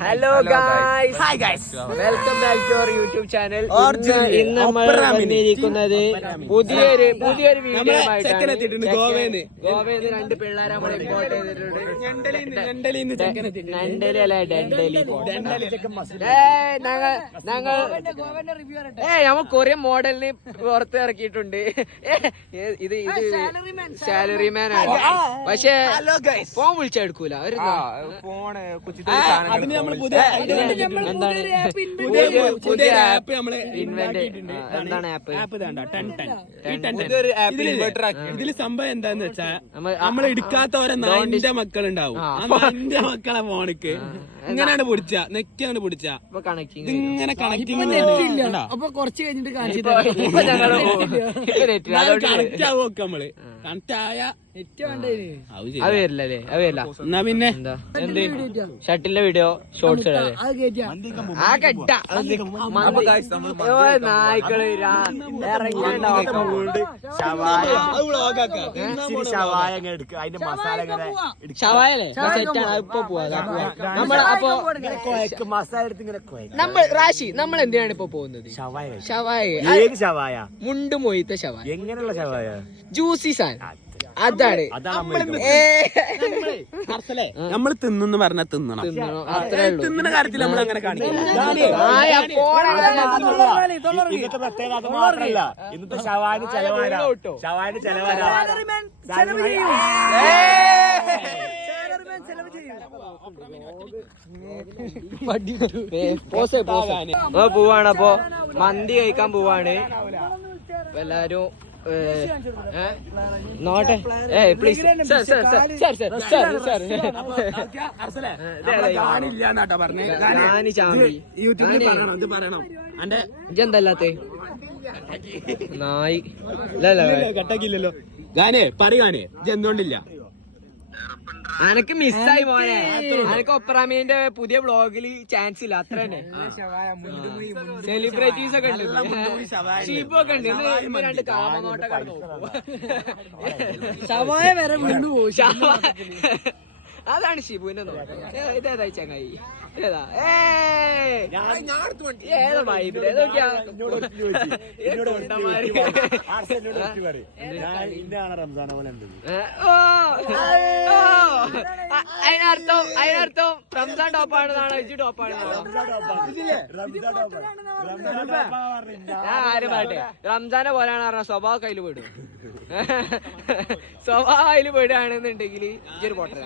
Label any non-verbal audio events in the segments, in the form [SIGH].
Hello guys hi guys welcome back to our YouTube channel ഇന്ന് നമ്മൾ വന്നിരിക്കുന്നത് പുതിയൊരു പുതിയൊരു വീഡിയോ ഗോവയിന്ന്. ഗോവയിൽ രണ്ട് പിള്ളേരെ നമ്മൾ ഇമ്പോർട്ട് ചെയ്തിട്ടുണ്ട്. നണ്ടലി അല്ല ഡെൻഡലി ഏയ് ഞങ്ങൾ ഞങ്ങൾ ഏയ് നമ്മൾ കൊറിയൻ മോഡലിന് പുറത്ത് ഇറക്കിയിട്ടുണ്ട്. ഇത് ഇത് സാലറി മാൻ ആണ് പക്ഷേ ഫോൺ വിളിച്ചെടുക്കൂല ഒരു ഫോണ് അതിന് നമ്മൾ പുതിയ ആപ്പ് നമ്മൾ എന്താണ് ആപ്പ് ആപ്പ് ഇതിൽ. ഇതിൽ സംഭവം എന്താന്ന് വെച്ചാ നമ്മ- നമ്മൾ എടുക്കാത്തവരെ നാലിന്റെ മക്കളുണ്ടാവും. നാലിന്റെ മക്കളെ ഫോണിക്ക്. ഇങ്ങനെയാണ് പിടിച്ച നെക്കാണ് പൊടിച്ച. ഇങ്ങനെ കണക്റ്റിംഗ് അപ്പൊ കുറച്ച് കഴിഞ്ഞിട്ട് കണക്റ്റ് ആവും നമ്മൾ. കണക്റ്റ് ആയ അത് ശരി. അത് വരില്ല അല്ലേ? അത് വരില്ല. എന്നാ പിന്നെ? എന്താ? എന്ത്? ഷട്ടിലിന്റെ വീഡിയോ ഷോർട്സ് ഇടാതെ. ആ കെട്ട ഷവായല്ലേ സെറ്റാണ് ഇപ്പൊ പോവാ. നമ്മൾ അപ്പൊ നമ്മൾ റാഷി നമ്മൾ എന്തിനാണ് ഇപ്പൊ പോകുന്നത്? ഷവായ ഏത് ശവായ? മുണ്ട് മൊയ്ത്ത ഷവായ എങ്ങനെയുള്ള ഷവായ ജ്യൂസി സാൻ അതാണ്. നമ്മൾ തിന്നു പറഞ്ഞ തിന്നണം. തിന്നണം. അത്രേ ഉള്ളൂ. തിന്നുന്ന കാര്യത്തിൽ നമ്മൾ അങ്ങനെ കാണിക്കില്ല പോടാ. ഇന്നത്തെ ശവാന് ചെലവാര. ശവാന് ചെലവാര. പോവാണ്. അപ്പൊ മന്തി കഴിക്കാൻ പോവാണ്. എല്ലാരും നോട്ടെ ഏ please sir sir sir sir sir sir ഇജെന്തല്ലാത്തെ നായി. കട്ടാക്കില്ലല്ലോ. ഗാനേ പറ ഗാനേ ഇത് എന്തുകൊണ്ടില്ല അനക്ക് മിസ്സായി മോനെ. അനക്ക് ഒപ്പറാമീന്റെ പുതിയ ബ്ലോഗിൽ ചാൻസ് ഇല്ല. അത്ര തന്നെ. സെലിബ്രിറ്റീസ് ഒക്കെ ഉണ്ട്. ഷീപ്പ് ഒക്കെ ഉണ്ട്. രണ്ട് കാമനോട്ട കടന്നു ഷവായ വരെ വീണു പോയി അതാണ് ഷിബുവിന്റെ നോട്ടം. ഇതേതായി ഇതേതാ ചങ്ങായി ഏതാ! [LAUGHS] ഏതാ വൈബിൽ അതിനർത്ഥം അതിനർത്ഥം റംസാൻ ടോപ്പാണെന്നാണോ ഇജ് ടോപ്പാണെന്നാണോ ഞാൻ ആരും പറയട്ടെ. റംസാനെ പോലെയാണ് പറഞ്ഞ സ്വഭാവ കയ്യിൽ പോയിടും സ്വഭാവ കയ്യിൽ പെടുകയാണെന്നുണ്ടെങ്കിൽ ഈ ഒരു പൊട്ടല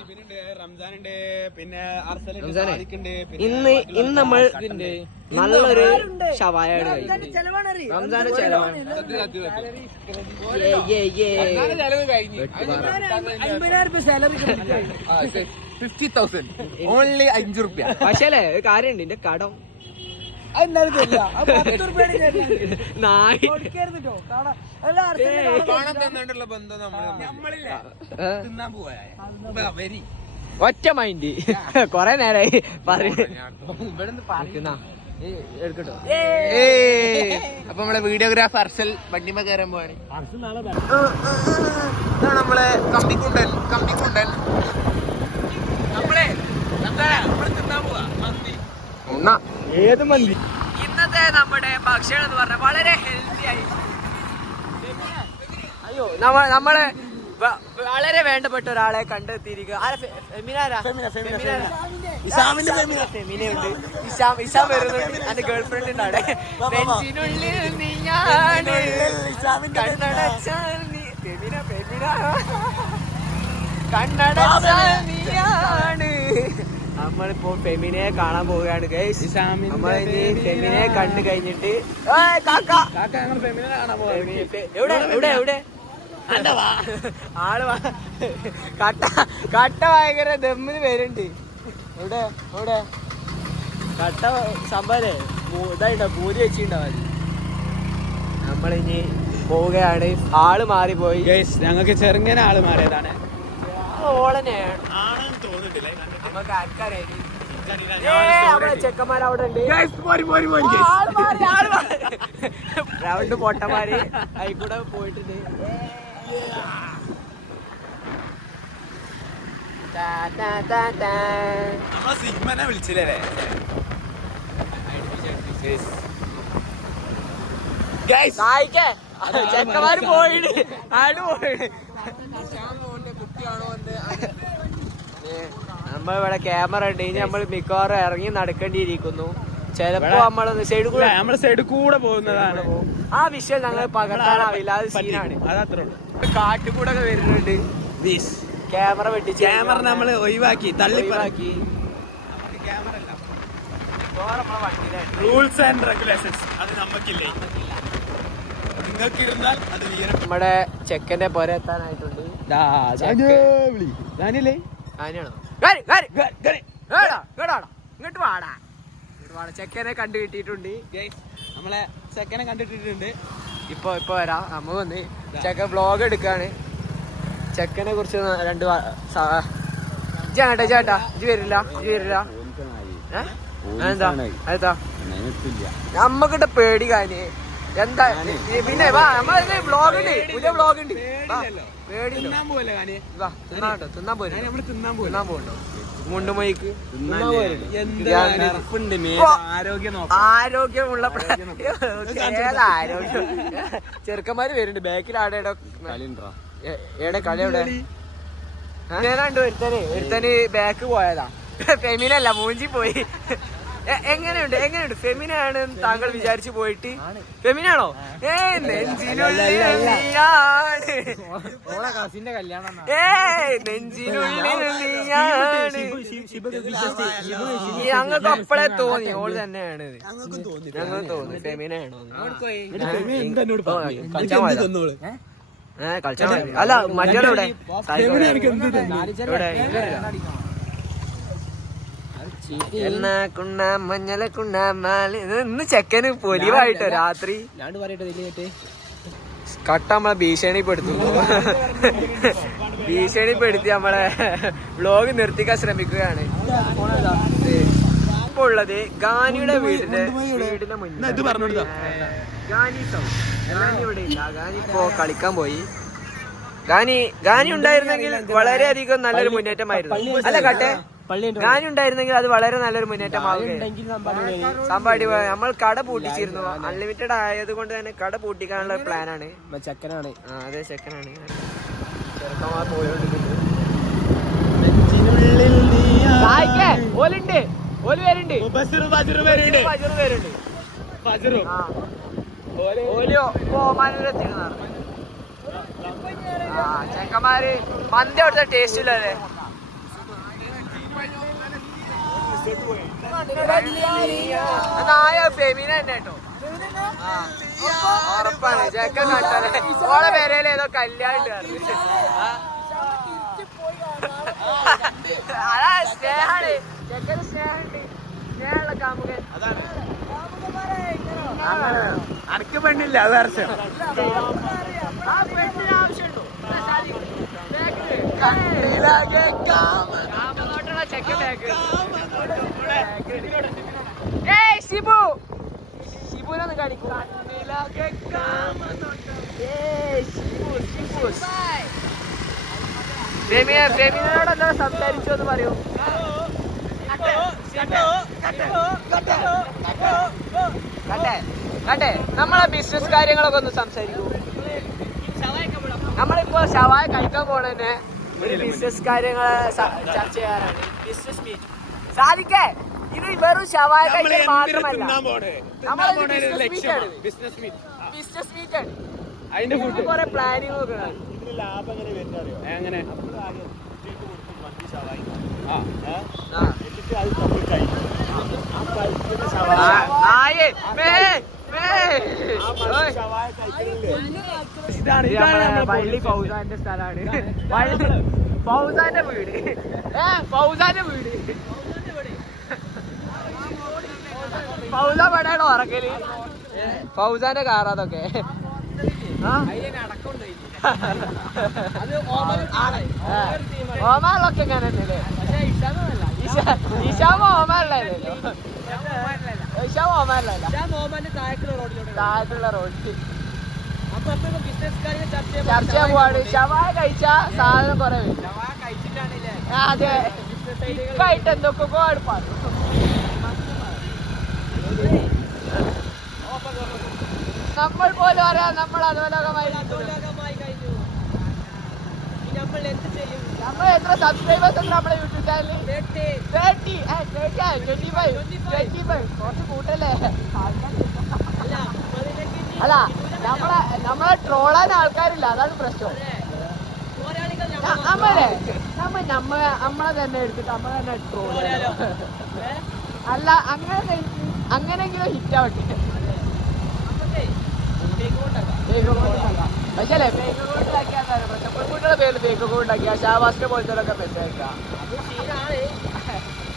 റംസാനുണ്ട് പിന്നെ ഇന്ന് ഇന്ന് നമ്മൾ നല്ലൊരു ഷവായാണ് റംസാന റംസാന്റെ ചെലവാണ് യേ, യേ, യേ. വെട്ട് പറ. അമ്പതിനായിരം രൂപ സാലറി ഫിഫ്റ്റി തൗസൻഡ് ഓൺലി അഞ്ചു റുപ്യ. പക്ഷേ അല്ലേ ഒരു കാര്യമുണ്ട്. എന്റെ കടം. ബന്ധം നമ്മളില്ല നമ്മളില്ല. തിന്നാൻ പോവാ. വരി ഒറ്റ മൈൻഡ്. കൊറേ നേരായി. പറഞ്ഞു എടുക്കട്ടോ. അപ്പൊ നമ്മളെ വീഡിയോഗ്രാഫ് അർസൽ വണ്ടിമ കയറാൻ പോവാണ്. ഇതാണ് നമ്മളെ കമ്പിക്കുണ്ടൻ കമ്പിക്കുണ്ടൻ. നമ്മളെ ഏത് മന്തി? ഇന്നത്തെ നമ്മുടെ ഭക്ഷണം എന്ന് പറഞ്ഞാൽ വളരെ ഹെൽത്തി ആയി അയ്യോ നമ്മളെ വളരെ വേണ്ടപ്പെട്ട ഒരാളെ കണ്ടെത്തിയിരിക്കുക. ഇഷാം ഇഷാം വരുന്നുണ്ട്. അതിന്റെ ഗേൾ ഫ്രണ്ട് നമ്മളിപ്പോ ഫെമിനെ കാണാൻ പോവുകയാണ് നമ്മളിനി ഫെമിനെ. കണ്ടു കഴിഞ്ഞിട്ട് എവിടെ എവിടെ എവിടെ? ആൾ വാ. കട്ട കട്ട ഭയങ്കര ദമ്മിന് വരുന്നുണ്ട് ഇവിടെ ഇവിടെ കട്ട സംഭവല്ലേ? ഇതായിട്ടോ പൂരി വെച്ചിട്ടുണ്ടാവും അത്. നമ്മളിനി പോവുകയാണ്. ആൾ മാറിപ്പോയി. ഞങ്ങൾക്ക് ചെറുങ്ങനെ ആൾ മാറിയതാണ്. ചെക്കന്മാരവിടെ ഉണ്ട്. ആൾ മാറി, ആൾ മാറി. [LAUGHS] റൗണ്ട് പൊട്ടന്മാര്. അതിൽ പോയിട്ടുണ്ട്. നമ്മളെ സിഗ്മനെ വിളിച്ചില്ലേ സഹായിക്കേ ചെക്കന്മാര് പോയിട് ആട് പോയിട് നമ്മ ഇവിടെ ക്യാമറ ഉണ്ട്. ഇനി നമ്മൾ മിക്കവാറും ഇറങ്ങി നടക്കേണ്ടിയിരിക്കുന്നു. ചിലപ്പോ നമ്മൾ സൈഡ് കൂടെ നമ്മുടെ സൈഡ് കൂടെ പോകുന്നതാണ് ആ വിഷയം ഞങ്ങൾ പകർത്താനാവില്ല. അത് സീനാണ് അതത്രേ ഉള്ളൂ. കാട്ടുകൂടെ വരുന്നുണ്ട്. ക്യാമറ വെട്ടി ക്യാമറ നമ്മൾ ഒഴിവാക്കി തള്ളി ഒഴിവാക്കി. റൂൾസ് ആൻഡ് റെഗുലേഷൻസ് അത് നമുക്കില്ലേ നിങ്ങൾക്കിരുന്നാൽ അത് നമ്മുടെ ചെക്കന്റെ പോരെ എത്താനായിട്ടുണ്ട്. ഞാനില്ലേ വാടാ. ഇങ്ങോട്ട് വാടാ. ചെക്കനെ കണ്ടു കിട്ടിയിട്ടുണ്ട് നമ്മളെ ചെക്കനെ കണ്ടിട്ടിട്ടുണ്ട്. ഇപ്പൊ ഇപ്പൊ വരാം. നമ്മ വന്ന് ചെക്കൻ ബ്ലോഗ് എടുക്കാണ്. ചെക്കനെ കുറിച്ച് രണ്ട് ചേട്ടാ ചേട്ടാ ഇജ് വരില്ല ഇജ് വരില്ല. അതെന്താ? നമ്മക്കിട്ട് പേടി കാന് എന്താ? പിന്നെ വാ നമ്മളെ ബ്ലോഗ് ഉണ്ട്. പുതിയ ബ്ലോഗ് ഉണ്ട്. തിന്നാൻ പോലെ തിന്നാൻ തിന്നാൻ പോലെ തിന്നാൻ പോകണ്ടോ ആരോഗ്യമുള്ള ആരോഗ്യം ചെറുക്കന്മാര് വരുന്നുണ്ട്. ബാക്കിൽ ആടെ എവിടെ കളി എവിടെ ഞാനുണ്ട് ഒരുത്തന് ഒരുത്തന് ബാക്ക് പോയതാ. ഫെമിനല്ല മൂഞ്ചി പോയി. എ- എങ്ങനെയുണ്ട് ഫെമിന ആണ് താങ്കൾ വിചാരിച്ചു പോയിട്ട് ഫെമിനാണോ ഏ നെഞ്ചിനുള്ളിൽ നീയാണ് ഏ ഈ ഞങ്ങൾക്ക് അപ്പളെ തോന്നി ഓൾ തന്നെയാണ് ഇത്. ഞങ്ങൾക്ക് തോന്നി ഫെമിനാണോ കളിച്ചാൽ അല്ല മറ്റേ ഇവിടെ ഇവിടെ എന്നാ കുണ്ണ മഞ്ഞള കുണ്ണ മാലി ഇത് ഇന്ന് ചെക്കന് പൊലിവായിട്ടോ രാത്രി. കട്ട നമ്മളെ ഭീഷണിപ്പെടുത്തു ഭീഷണിപ്പെടുത്തി നമ്മളെ വ്ലോഗ് നിർത്തിക്കാൻ ശ്രമിക്കുകയാണ്. ഇപ്പൊ ഉള്ളത് ഗാനിയുടെ വീടിന്റെ വീടിന്റെ മുന്നിൽ ഗാനി. ഗാനി ഇവിടെ ഇല്ല. ഗാനി ഇപ്പോ കളിക്കാൻ പോയി. ഗാനി ഗാനി ഉണ്ടായിരുന്നെങ്കിൽ വളരെയധികം നല്ലൊരു മുന്നേറ്റമായിരുന്നു. അല്ല കട്ടെ. ഗാനി ഉണ്ടായിരുന്നെങ്കിൽ അത് വളരെ നല്ലൊരു മുന്നേറ്റമാവുകയായിരുന്നു സമ്പാടി നമ്മൾ കട പൂട്ടിച്ചിരുന്നു. അൺലിമിറ്റഡ് ആയത് കൊണ്ട് തന്നെ കട പൂട്ടിക്കാനുള്ള പ്ലാനാണ്. ചെക്കനാണ്. അതെ ചെക്കനാണ്. ചെറുക്കന്മാർ ഓലുണ്ട്. ഓൽ ചെക്കന്മാര് മന്തി അവിടുത്തെ ടേസ്റ്റ് ഇല്ലല്ലേ? നായ ഫെമിന തന്നെ കേട്ടോ. ഉറപ്പാണ്. ചെക്കൻ കണ്ടാലേ ഓളെ പേരേൽ ഏതോ കല്യാണം. അതാ സ്നേഹാണ്. ചെക്കന് സ്നേഹമുണ്ട്. സ്നേഹമുള്ള കാമുകൻ. അനക്ക് പെണ്ണില്ല അത് വർഷം ആ പെണ്ണിന് ആവശ്യമുണ്ടോ? ചെക്കൻ ബാക്ക്. ഏയ് ഷിബു ഷിബുനൊന്ന് കാണിക്കൂ. ഫെമിന ഫെമിനോട് എന്താ സംസാരിച്ചു എന്ന് പറയൂ. കട്ടെ കട്ടെ. നമ്മളെ ബിസിനസ് കാര്യങ്ങളൊക്കെ ഒന്ന് സംസാരിക്കൂ. നമ്മളിപ്പോ ഷവായ കഴിക്കാൻ പോണന്നെ ഒരു ബിസിനസ് കാര്യങ്ങളെ ചർച്ച മീറ്റ് സാധിക്കേ? ഇത് വെറും ഷവായ കഴിക്കൽ മാത്രമല്ല. ബിസിനസ് മീറ്റ് ബിസിനസ് മീറ്റ് ആണ്. അതിന്റെ ഫുഡ് കുറെ പ്ലാനിങ് ഒക്കെ ലാഭം എങ്ങനെ വരുന്നത് അറിയോ? എങ്ങനെ? നമ്മൾ. എന്നിട്ട് അത് തമ്മിൽ കഴിക്കും. ഇതാണ് ഇതാണ് പള്ളി ഫൗസാന്റെ സ്ഥലമാണ്. ഫൗസാന്റെ വീട്. ഏ ഫൗസാന്റെ വീട്. ഫൗസ പടയാണോ ഉറക്കൽ ഫൗസാന്റെ കാർ അതൊക്കെ. ഓമാറിലൊക്കെ ഇങ്ങനെ ഇഷ- ഇഷാമ ഓമാലല്ലോ ഇഷാമ ഓമാറിലല്ല താഴത്തുള്ള റോഡ് ചർച്ച പോവാണ്. ഷവായ കഴിച്ച സാധനം കുറെ വരും. അതെ. ഇപ്പായിട്ട് എന്തൊക്കെ പാടും നമ്മൾ പോലും അറിയാം നമ്മൾ അധോലോകമായി നമ്മൾ എത്ര സബ്സ്ക്രൈബേഴ്സ് ഉണ്ട് നമ്മുടെ യൂട്യൂബ് ചാനലിൽ thirty. Twenty five twenty five കുറച്ച് കൂട്ടല്ലേ? അല്ല നമ്മളെ നമ്മളെ ട്രോളാൻ ആൾക്കാരില്ല. അതാണ് പ്രശ്നം. ന- നമ്മളെ നമ്മ നമ്മ നമ്മളെ തന്നെ എടുത്തിട്ട് നമ്മളെ തന്നെ ട്രോൾ അല്ല അങ്ങനെ അങ്ങനെങ്കിലും ഹിറ്റ് ആവട്ടെ പക്ഷേ അല്ലേ ഫേക്ക് അക്കൗണ്ട് ഉണ്ടാക്കിയാൽ പ്രശ്നം. പെൺകുട്ടികളുടെ പേരിൽ ഫേക്ക് അക്കൗണ്ട് ഉണ്ടാക്കിയ ഷാവാസിനെ പോലത്തെ മെസ്സേജ്.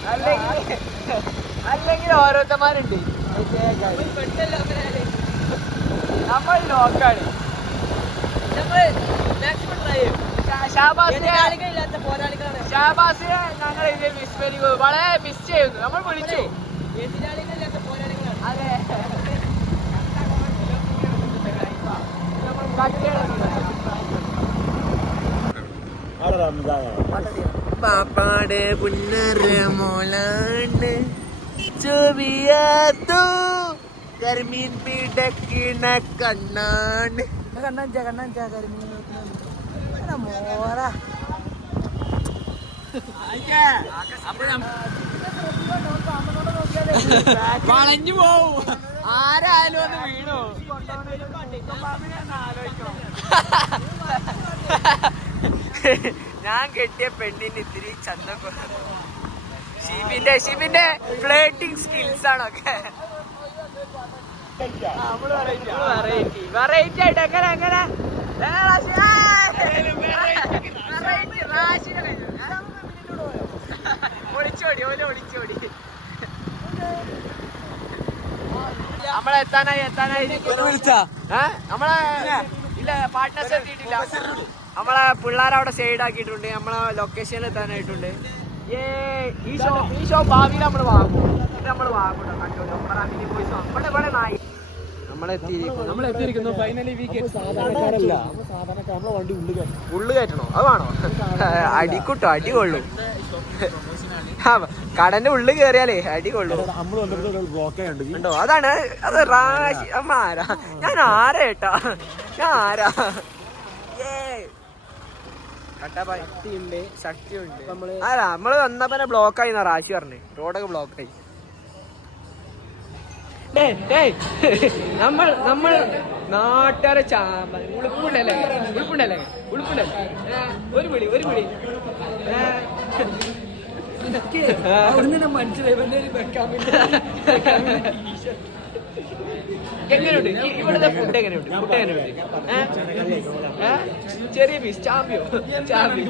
അല്ലെങ്കിൽ അല്ലെങ്കിൽ ഓരോരുത്തന്മാരുണ്ട്. നമ്മൾ ലോക്കാണ് ഷാബാസിനെ ഷാബാസിനെ ഞങ്ങൾ ഇതിൽ വെരി വളരെ മിസ് ചെയ്യുന്നു. നമ്മൾ വിളിച്ചു. അതെ. നമ്മൾ പാപ്പാടെ പുന്നര മോളാണ്. ചൊവിയാത്തു കരിമീൻ പിടക്കിണ കണ്ണാണ് കണ്ണാഞ്ച കണ്ണാഞ്ച കരിമീൻ മോറ. വളഞ്ഞു പോവും. ആരായാലും ഒന്ന് വീണോ. ഞാൻ കെട്ടിയ പെണ്ണിന് ഇത്തിരി ചന്ത. ഷിബിന്റെ ഷിബിന്റെ ഫ്ലേട്ടിംഗ് സ്കിൽസ് ആണൊക്കെ. വെറൈറ്റി വെറൈറ്റി ആയിട്ട് എങ്ങനെ എങ്ങനെ. ഒളിച്ചോടി ഓൽ ഒളിച്ചോടി. നമ്മളെ എത്താനായി എത്താനായി? നമ്മളെ ഇല്ല പാർട്ട്നേഴ്സ് എത്തിയിട്ടില്ല. നമ്മളെ പിള്ളേരെ അവിടെ സൈഡ് ആക്കിയിട്ടുണ്ട്. നമ്മളെ ലൊക്കേഷനിൽ എത്താനായിട്ടുണ്ട്. ഏ ഈ ഷോ ഈ ഷോ ഭാവിയിൽ നമ്മൾ വാങ്ങും. നമ്മൾ വാങ്ങും കണ്ടോ? പോയി ഇവിടെ ഇവിടെ നായി. നമ്മൾ എത്തിയിരിക്കുന്നു ഫൈനലി സാധാരണക്കാരല്ല. വണ്ടി ഉള്ളിൽ കയറ്റി ഉള്ളു കയറ്റണോ? അത് വേണോ? [LAUGHS] അടിക്കുട്ടോ അടി കൊള്ളു കടന്റെ ഉള്ളിൽ കേറിയാലേ അടി കൊള്ളു നമ്മൾ ബ്ലോക്ക് ആയുണ്ട് ഉണ്ടോ? അതാണ് അത് റാശി അമ്മാരാ ഞാൻ ആരാ ഏട്ടാ? ഞാൻ ആരാ? ശക്തിയുണ്ട്. ശക്തിയുണ്ട്. അല്ല നമ്മൾ വന്നപ്പോ ബ്ലോക്ക് ആയി റാഷി പറഞ്ഞു. റോഡൊക്കെ ബ്ലോക്ക് ആയി. [LAUGHS] നമ്മൾ നമ്മൾ നാട്ടുകാരെ ഉളുപ്പുണ്ടല്ലേ? ഉളുപ്പുണ്ടല്ലേ? ഉളുപ്പുണ്ടല്ലേ? ഒരു വിളി ഒരു വിളി എങ്ങനെയുണ്ട്? ഇവിടുത്തെ ഫുഡ് എങ്ങനെയുണ്ട്? ഫുഡ് എങ്ങനെയുണ്ട്? ചെറിയ പീസ് ചാമ്പ്യോ? ചാമ്പ്യോ.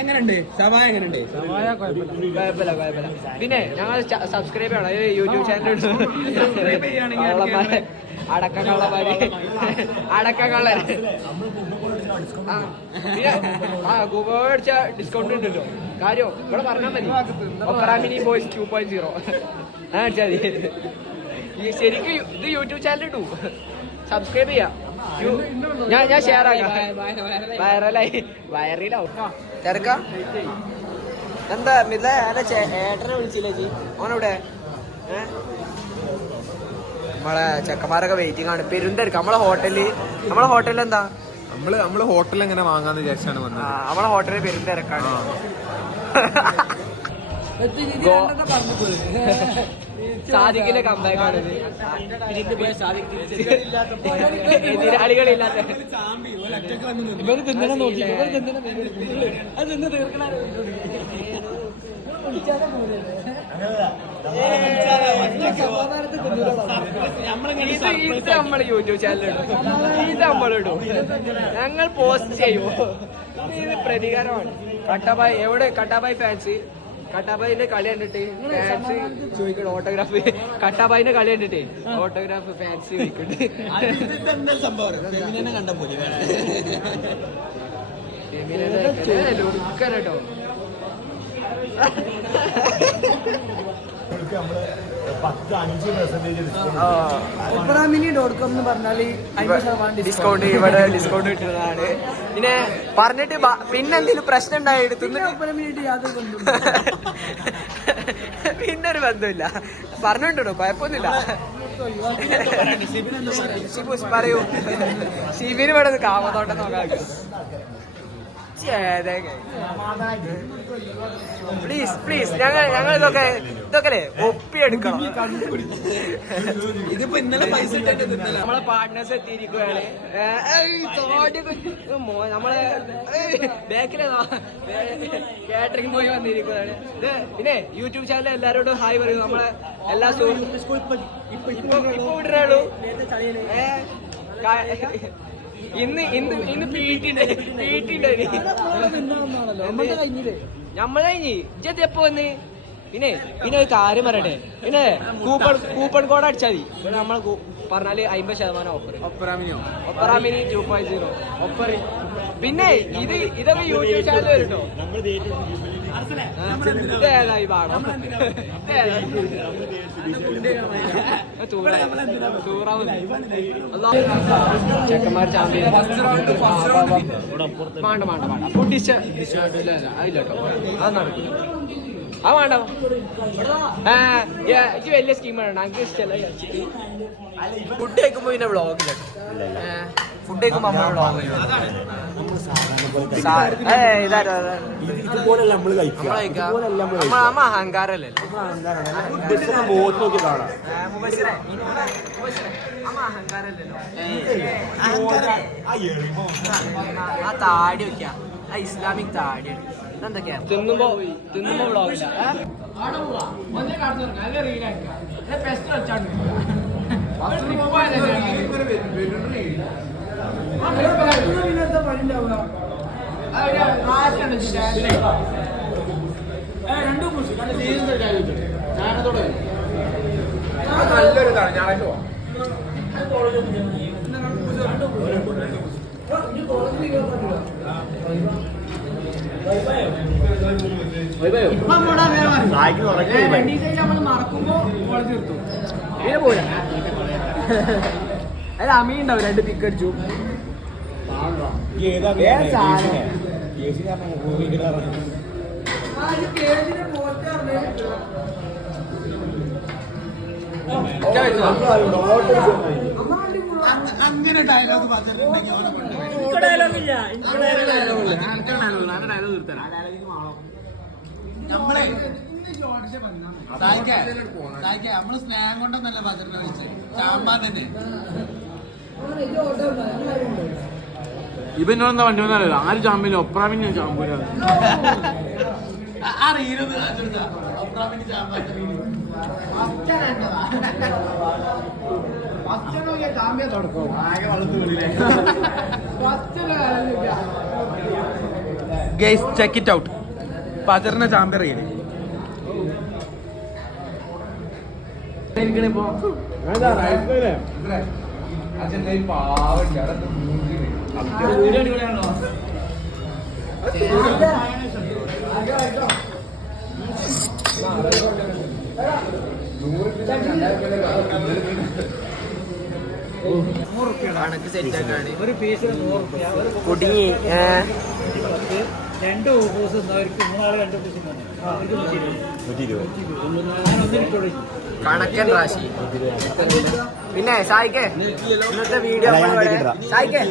എങ്ങനെയുണ്ട് സവായ എങ്ങനെയുണ്ട് കുഴപ്പമില്ല. കുഴപ്പമില്ല പിന്നെ ഞങ്ങൾ സബ്സ്ക്രൈബ് ചെയ്യണം. യൂട്യൂബ് ചാനൽ അടക്കക്കള്ളമാര് അടക്കക്കള്ളര് ആ ഡിസ്കൗണ്ട് ഉണ്ടല്ലോ. കാര്യം ഇവിടെ പറഞ്ഞാൽ മതി. ഒപ്പറാമിനി ബോയ്സ് ടു പോയിന്റ് സീറോ. ആ മതി. ഈ ശരിക്കും ഇത് യൂട്യൂബ് ചാനൽ ഇട്ടു സബ്സ്ക്രൈബ് ചെയ്യാം. ഞാൻ ഞാൻ ഷെയർ ആക്കാം. വൈറലായി വൈറലാവും തിരക്ക? എന്താ മിത എന്റെ ഏട്ടനെ വിളിച്ചില്ലേ ജി ഓനെവിടെ? നമ്മളെ ചെക്കന്മാരൊക്കെ വെയിറ്റിംഗ് ആണ്. പെരുന്തെടുക്ക നമ്മളെ ഹോട്ടലിൽ നമ്മളെ ഹോട്ടലിൽ എന്താ? നമ്മൾ നമ്മൾ ഹോട്ടലിൽ എങ്ങനെ വാങ്ങാന്ന് വിചാരിച്ചാണ് ആ, വന്നത് നമ്മളെ ഹോട്ടലിൽ പെരുന്തിരക്കാണ് [LAUGHS] [LAUGHS] സാദിഖിന്റെ കമ്പാക്ക് ആണ് എതിരാളികളില്ലാത്ത ഇവർ തിന്നണം നോക്കി ഇവർ തിന്നണം അത് തിന്ന് തീർക്കണ ഇത് ഇത് നമ്മൾ യൂട്യൂബ് ചാനലിടും ഇത് നമ്മളിടും ഞങ്ങൾ പോസ്റ്റ് ചെയ്യുമോ ഇത് പ്രതികാരമാണ്. കട്ടാബായ് എവിടെ? കട്ടാബായ് ഫാൻസ് കട്ടാബായിന്റെ കളി കണ്ടിട്ട് ഫാൻസ് ചോദിക്കണം ഓട്ടോഗ്രാഫ് കട്ടാബായിന്റെ കളി കണ്ടിട്ട് ഓട്ടോഗ്രാഫ് ഫാൻസ് ചോദിക്കുന്നുണ്ട് ലുക്കൻ കേട്ടോ പത്ത് അഞ്ച് പെർസെന്റേജ് ഡിസ്കൗണ്ട് ഇബ്രാമിനി ഡോട്ട് കോം എന്ന് പറഞ്ഞാൽ അമ്പത് ശതമാനം ഡിസ്കൗണ്ട് ഇവിടെ ഡിസ്കൗണ്ട് കിട്ടുന്നതാണ് പിന്നെ പറഞ്ഞിട്ട് പിന്നെ എന്തെങ്കിലും പ്രശ്നം ബന്ധവും [LAUGHS] പിന്നെ ഒരു ബന്ധമില്ല. പറഞ്ഞിട്ടുണ്ടോ കുഴപ്പമൊന്നുമില്ല. പറയൂ? ശിബിന് ഇവിടെ കാമതോട്ടം നോക്കാം പ്ലീസ് പ്ലീസ് ഞങ്ങൾ ഞങ്ങൾ ഇതൊക്കെ ഇതൊക്കെ അല്ലേ ഒപ്പിയെടുക്കണം. ഇതിപ്പോ ഇന്നലെ പൈസ നമ്മളെ പാർട്ട്നേഴ്സ് എത്തിയിരിക്കുകയാണ്. നമ്മളെ ബാക്കിലെ കാറ്ററിംഗ് പോയി വന്നിരിക്കുകയാണ്. ഇത് പിന്നെ യൂട്യൂബ് ചാനൽ എല്ലാരോടും ഹായ് പറയും. നമ്മളെ എല്ലാ സുഹൃത്തുക്കളും ഇപ്പൊ ഇപ്പൊ കാ- ഇന്ന് ഇന്ന് ഇന്ന് പീട്ടിണ്ട് പീട്ടിണ്ട് നമ്മളെ ഇജ്ജത് എപ്പോ വന്ന്? പിന്നെ പിന്നെ ഒരു കാര്യം പറയട്ടെ. പിന്നെ കൂപ്പൺ കൂപ്പൺ കോഡ് അടിച്ചാൽ മതി. ഇവിടെ നമ്മൾ പറഞ്ഞാൽ അമ്പത് ശതമാനം ഓഫർ ഒപ്പറാമിനി ടു പോയിന്റ് സീറോ ഓഫർ പിന്നെ ഇത് ഇതൊക്കെ യൂട്യൂബ് ചാനൽ വരും കേട്ടോ ഇതേതായി പാടോ? ചെക്കന്മാർ ചാമ്പ്യൻ വേണ്ട വേണ്ട വേണ്ട. ഫുഡ് ഡിഷ് അതിലോട്ടോ അത് നടക്കില്ല. അത് വേണ്ട. ആ ഇത് വലിയ സ്കീമാണ് ഞങ്ങൾക്ക് ഇഷ്ടമല്ല ഫുഡ് കഴിക്കുമ്പോ പിന്നെ വ്ളോഗില്ല ഫുഡ് കഴിക്കുമ്പോ വ്ളോഗ് ഇതാരോ ഇതുപോലെയല്ല നമ്മൾ കഴിക്കുക. നമ്മൾ നോക്കി കാണാം. ആ താടി വെക്കാം. ആ ഇസ്ലാമിക് താടിയാണ് തിന്നുമ്പോ തിന്നുമ്പോ വ്ളോഗില്ല പണി ഉണ്ടാവുക രണ്ടു പൂസ് നല്ലൊരു ഇതാണ് ഞായറാഴ്ച പോവാം ഉണ്ടാവും രണ്ട് പിക്ക് അടിച്ചു. ഏതാ? ഏത് സാധനം? കേസിനെ മൂവികളാണ് ആ ഈ പേജിന്റെ പോസ്റ്റാണ് അങ്ങനെ ഡയലോഗ് ഡയലോഗില്ല നമ്മളെ സായിക്കേ സായിക്കേ നമ്മൾ സ്നേഹം കൊണ്ടൊന്നല്ല ബജറിനെ വിളിച്ചത് ചാമ്പാൻ തന്നെ. ഇപ്പൊ എന്നോടെന്താ വണ്ടി വന്നാലോ ആര് ചാമ്പില്ല ഒപ്രാമിന് ഞാൻ വളർത്തു ഗൈസ് ചെക്ക് ഇറ്റ് ഔട്ട് പജറിനെ ചാമ്പ്യൻ റീൽ എനിക്കണിപ്പോ പാവ ഒരു പീസിന് നൂറ് കുടുങ്ങി രണ്ട് ഓഫീസ് അവർക്ക് മൂന്നാൾ രണ്ട് കണക്കൻ പിന്നെ സായിക്കേ ഇന്നത്തെ വീഡിയോ സായിക്കേ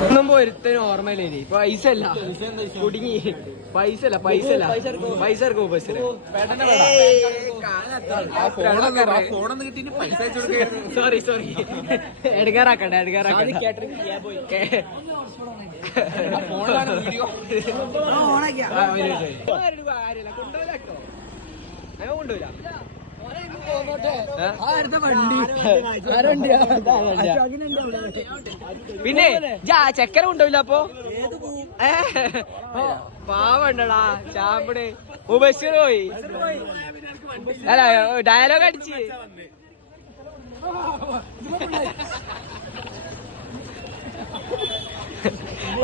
ഒന്നും ഒരുത്തനും ഓർമ്മയില്ലേ പൈസ അല്ല. കുടുങ്ങി. പൈസ അല്ല പൈസ അല്ല. പൈസ ഇറക്കും ബസ്സിൽ ഫോണൊന്ന് കിട്ടി പൈസ സോറി സോറി എഡ്ഗാറാക്കണ്ട എഡ്ഗാറാക്കണ്ട വീഡിയോ കൊണ്ടുപോയില്ല. പിന്നെ ജാ ചെക്കര കൊണ്ടുപോയില്ല അപ്പൊ? പാവണ്ടടാ ചാമ്പടെ. ബസ്സിൽ പോയി. അല്ല ഡയലോഗ് അടിച്ച്.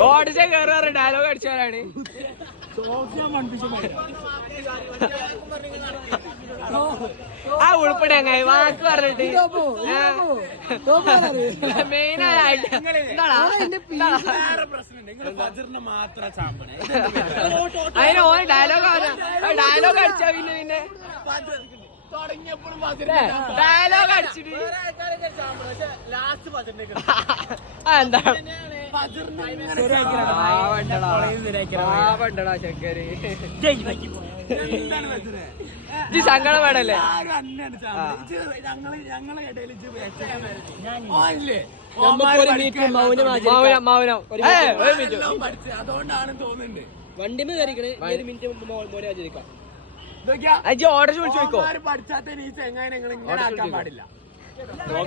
ഓടിച്ച കയറാറ് ഡയലോഗ് അടിച്ചവരാണ്. ആ ഉൾപ്പെടെ വാക്ക് പറഞ്ഞിട്ട്. മെയിനായിട്ട് അതിന് ഓൻ ഡയലോഗ് ഡയലോഗ് അടിച്ചാ പിന്നെ പിന്നെ. ഡയലോഗ് അടിച്ചിട്ട്. [LAUGHS] എന്താ? ചക്കര് ഈ സങ്കടപ്പെടല്ലേ മൗനം ഒരു മിനിറ്റ് വണ്ടിമേ കയറിക്കണേ. മിനിറ്റ് മുമ്പ് മോനെ ആചരിക്കാം. ഓർഡർ വിളിച്ചു ചോദിക്കോ? പഠിച്ചാത്ത നിങ്ങൾ ഇങ്ങനെ ആക്കാൻ പാടില്ല.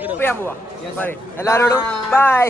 ഇപ്പൊ ഞാൻ പോവാ. എല്ലാരോടും ബൈ